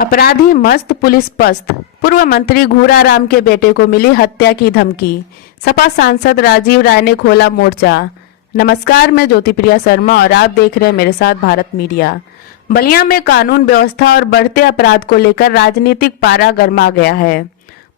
अपराधी मस्त पुलिस पस्त। पूर्व मंत्री घूराराम के बेटे को मिली हत्या की धमकी। सपा सांसद राजीव राय ने खोला मोर्चा। नमस्कार, मैं ज्योतिप्रिया शर्मा और आप देख रहे हैं मेरे साथ भारत मीडिया। बलिया में कानून व्यवस्था और बढ़ते अपराध को लेकर राजनीतिक पारा गर्मा गया है।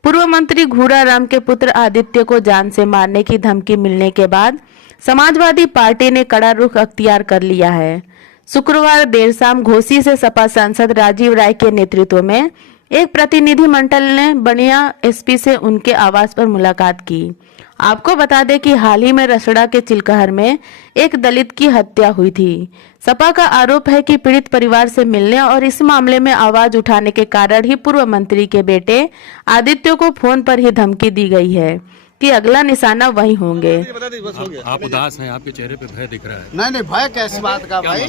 पूर्व मंत्री घूराराम के पुत्र आदित्य को जान से मारने की धमकी मिलने के बाद समाजवादी पार्टी ने कड़ा रुख अख्तियार कर लिया है। शुक्रवार देर शाम घोसी से सपा सांसद राजीव राय के नेतृत्व में एक प्रतिनिधिमंडल ने बलिया एसपी से उनके आवास पर मुलाकात की। आपको बता दें कि हाल ही में रसड़ा के चिलकहर में एक दलित की हत्या हुई थी। सपा का आरोप है कि पीड़ित परिवार से मिलने और इस मामले में आवाज उठाने के कारण ही पूर्व मंत्री के बेटे आदित्य को फोन पर ही धमकी दी गई है कि अगला निशाना वही होंगे। आप उदास हैं, आपके चेहरे पे भय दिख रहा है। नहीं, भय कैसी बात का भाई,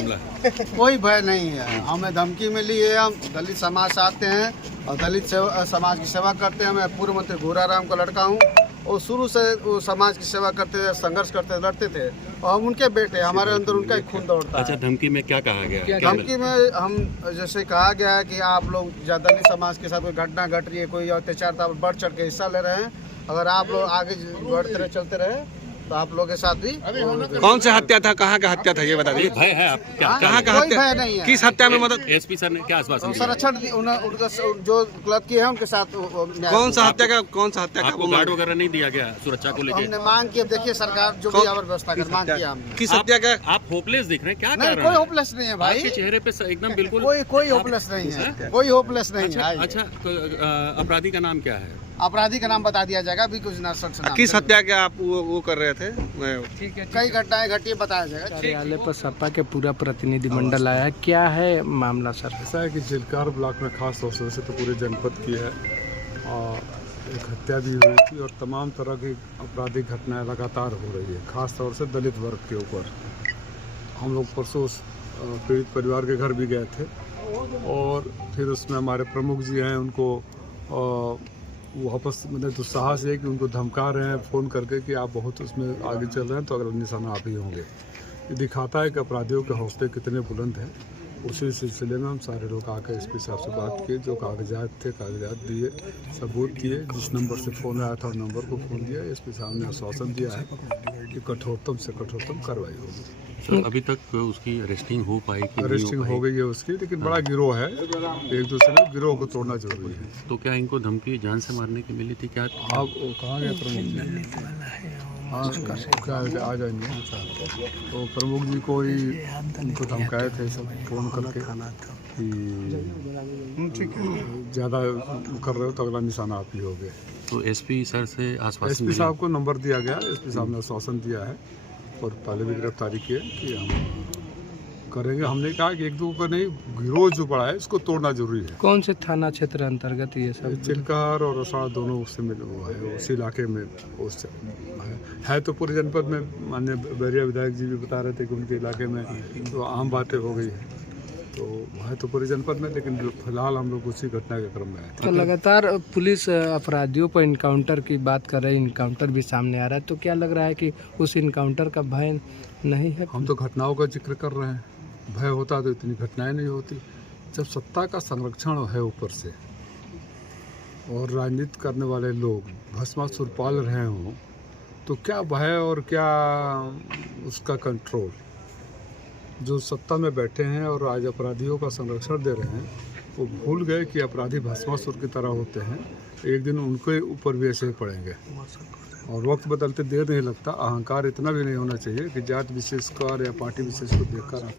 कोई भय नहीं है। हमें धमकी मिली है, हम दलित समाज से आते हैं और दलित समाज की सेवा करते हैं। मैं पूर्व मंत्री घूराराम का लड़का हूँ और शुरू से वो समाज की सेवा करते थे, संघर्ष करते लड़ते थे और हम उनके बेटे, हमारे अंदर उनका ही खून दौड़ता है। अच्छा, धमकी में क्या कहा गया? धमकी में हम जैसे कहा गया है कि आप लोग दलित समाज के साथ कोई घटना घट रही है, कोई अत्याचार बढ़ चढ़ के हिस्सा ले रहे हैं, अगर आप लोग आगे बढ़ते रहे चलते रहे तो आप लोग के साथ भी। कौन से हत्या था, कहाँ का हत्या था, ये बता दीजिए। भय है आप क्या? कहाँ का हत्या? भय नहीं है। किस हत्या में मदद? एसपी सर ने क्या आश्वासन दिया? संरक्षण जो गलत किए हैं उनके साथ। कौन सा हत्या का? आपको गार्ड वगैरह नहीं दिया गया सुरक्षा को लेकर? हमने मांग की, देखिए सरकार जो भी और व्यवस्था कर मांग किया हमने। किस हत्या का? आप होपलेस दिख रहे हैं, क्या नहीं, कर कोई होपलेस नहीं है भाई। आपके चेहरे पे एकदम बिल्कुल कोई होपलेस नहीं है, कोई होपलेस नहीं है। अच्छा, अपराधी का नाम क्या है? अपराधी का नाम बता दिया जाएगा, अभी कुछ ना। किस हत्या के आप वो कर रहे थे? ठीक है, कई घटनाएं घटी है, बताया जाएगा। कार्यालय पर सपा के पूरा प्रतिनिधिमंडल आया है, क्या है मामला सर? ऐसा है कि चिलकार ब्लॉक में खास तौर से तो पूरे जनपद की है और एक हत्या भी हुई थी और तमाम तरह की आपराधिक घटनाएं लगातार हो रही है, खास तौर से दलित वर्ग के ऊपर। हम लोग परसों पीड़ित परिवार के घर भी गए थे और फिर उसमें हमारे प्रमुख जी हैं, उनको वो आपस मतलब दुस्साहस है कि उनको धमका रहे हैं फ़ोन करके कि आप बहुत उसमें आगे चल रहे हैं तो अगला निशाना आप ही होंगे। ये दिखाता है कि अपराधियों के हौसले कितने बुलंद हैं। उसी सिलसिले में हम सारे लोग आकर एसपी साहब से बात किए, जो कागजात थे कागजात दिए, सबूत दिए, जिस नंबर से फ़ोन आया था उस नंबर को फ़ोन दिया। एसपी साहब ने आश्वासन दिया है कि कठोरतम से कठोरतम कार्रवाई होगी। सर, अभी तक उसकी अरेस्टिंग हो पाई कि अरेस्टिंग हो गई है उसकी, लेकिन बड़ा गिरोह है, एक दूसरे में गिरोह को तोड़ना जरूरी है। तो क्या इनको धमकी जान से मारने की मिली थी? क्या आप कहाँ गए प्रमुख जी? हाँ, क्या आ जाएंगे। तो प्रमुख जी को ही उनको धमकाए थे सब फ़ोन करके कि ज़्यादा कर रहे हो तो अगला निशाना आप ही होगे। तो एसपी सर से आश्वासन? एसपी साहब को नंबर दिया गया, एसपी साहब ने आश्वासन दिया है और पहले भी गिरफ्तारी की है कि हम करेंगे। हमने कहा कि एक दो पर नहीं, गिरोह जो बड़ा है इसको तोड़ना जरूरी है। कौन से थाना क्षेत्र अंतर्गत ये सब? चिलकार और रसड़ा दोनों उससे वो है, उसी इलाके में उससे है। तो पूरे जनपद में माननीय बैरिया विधायक जी भी बता रहे थे कि उनके इलाके में तो आम बातें हो गई है, तो है तो पूरे जनपद में, लेकिन फिलहाल हम लोग उसी घटना के क्रम में हैं। तो लगातार पुलिस अपराधियों पर इनकाउंटर की बात कर रही है, इनकाउंटर भी सामने आ रहा है, तो क्या लग रहा है कि उस इनकाउंटर का भय नहीं है? हम तो घटनाओं का जिक्र कर रहे हैं, भय होता तो इतनी घटनाएं नहीं होती। जब सत्ता का संरक्षण है ऊपर से और राजनीति करने वाले लोग भस्मासुर पाल रहे हों तो क्या भय और क्या उसका कंट्रोल। जो सत्ता में बैठे हैं और आज अपराधियों का संरक्षण दे रहे हैं वो भूल गए कि अपराधी भस्मासुर की तरह होते हैं, एक दिन उनके ऊपर भी ऐसे ही पड़ेंगे। और वक्त बदलते देर नहीं लगता। अहंकार इतना भी नहीं होना चाहिए कि जात विशेष या पार्टी विशेष को देखकर।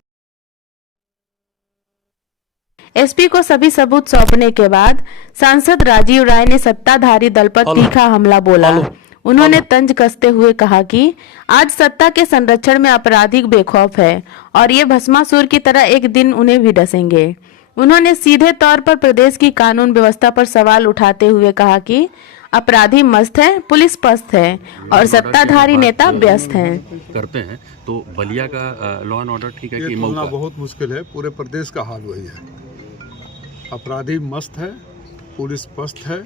एसपी को सभी सबूत सौंपने के बाद सांसद राजीव राय ने सत्ताधारी दल पर तीखा हमला बोला। उन्होंने तंज कसते हुए कहा कि आज सत्ता के संरक्षण में आपराधिक बेखौफ है और ये भस्मासुर की तरह एक दिन उन्हें भी डसेंगे। उन्होंने सीधे तौर पर प्रदेश की कानून व्यवस्था पर सवाल उठाते हुए कहा कि अपराधी मस्त है, पुलिस पस्त है और सत्ताधारी नेता व्यस्त हैं। करते हैं तो बलिया का लॉ एंड ऑर्डर ठीक है कि तुलना बहुत मुश्किल है, पूरे प्रदेश का हाल वही है। अपराधी मस्त है, पुलिस पस्त है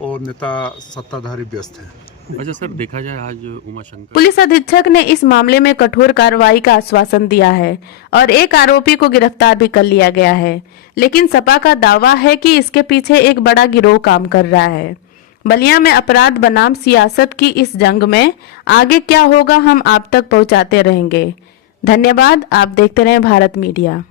और नेता सत्ताधारी व्यस्त है। अच्छा सर, देखा जाए आज उमाशंकर पुलिस अधीक्षक ने इस मामले में कठोर कार्रवाई का आश्वासन दिया है और एक आरोपी को गिरफ्तार भी कर लिया गया है, लेकिन सपा का दावा है कि इसके पीछे एक बड़ा गिरोह काम कर रहा है। बलिया में अपराध बनाम सियासत की इस जंग में आगे क्या होगा, हम आप तक पहुंचाते रहेंगे। धन्यवाद। आप देखते रहें भारत मीडिया।